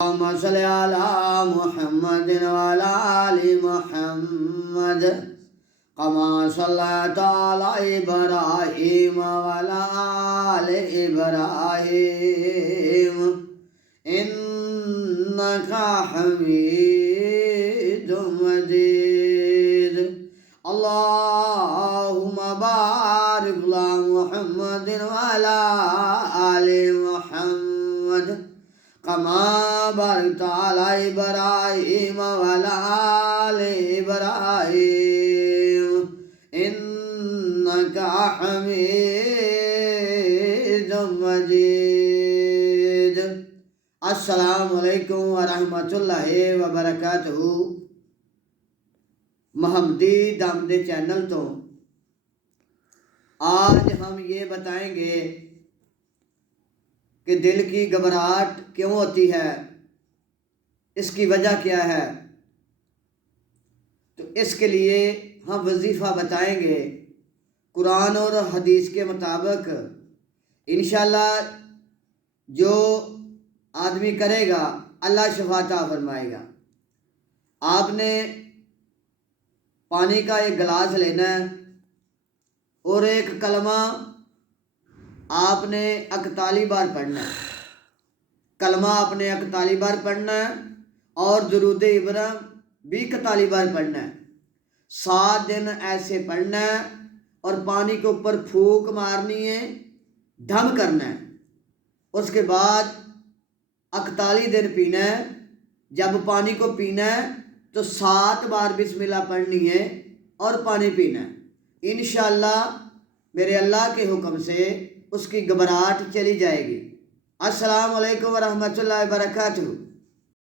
اللهم صل على محمد وعلى آل محمد كما صليت على إبراهيم وعلى آل إبراهيم إنك حميد مجيد. اللهم بارك على محمد وعلى آل محمد كما باركت على إبراهيم وعلى آل إبراهيم إنك حميد مجيد. السلام علیکم ورحمۃ اللہ وبرکاتہ. محمدی دامد چینل تو آج ہم یہ بتائیں گے کہ دل کی گھبراہٹ کیوں ہوتی ہے، اس کی وجہ کیا ہے. تو اس کے لیے ہم وظیفہ بتائیں گے قرآن اور حدیث کے مطابق. انشاءاللہ جو آدمی کرے گا اللہ شفا عطا فرمائے گا. آپ نے پانی کا ایک گلاس لینا ہے اور ایک کلمہ آپ نے 41 بار پڑھنا ہے. کلمہ آپ نے 41 بار پڑھنا ہے اور درود ابراہیم بھی 41 بار پڑھنا ہے. 7 دن ایسے پڑھنا ہے اور پانی کے اوپر پھونک مارنی ہے، دھم کرنا ہے. اس کے بعد 41 دن پینا ہے. جب پانی کو پینا ہے تو 7 بار بسم اللہ پڑھنی ہے اور پانی پینا ہے. انشاءاللہ میرے اللہ کے حکم سے اس کی گھبراہٹ چلی جائے گی. السلام علیکم ورحمۃ اللہ وبرکاتہ.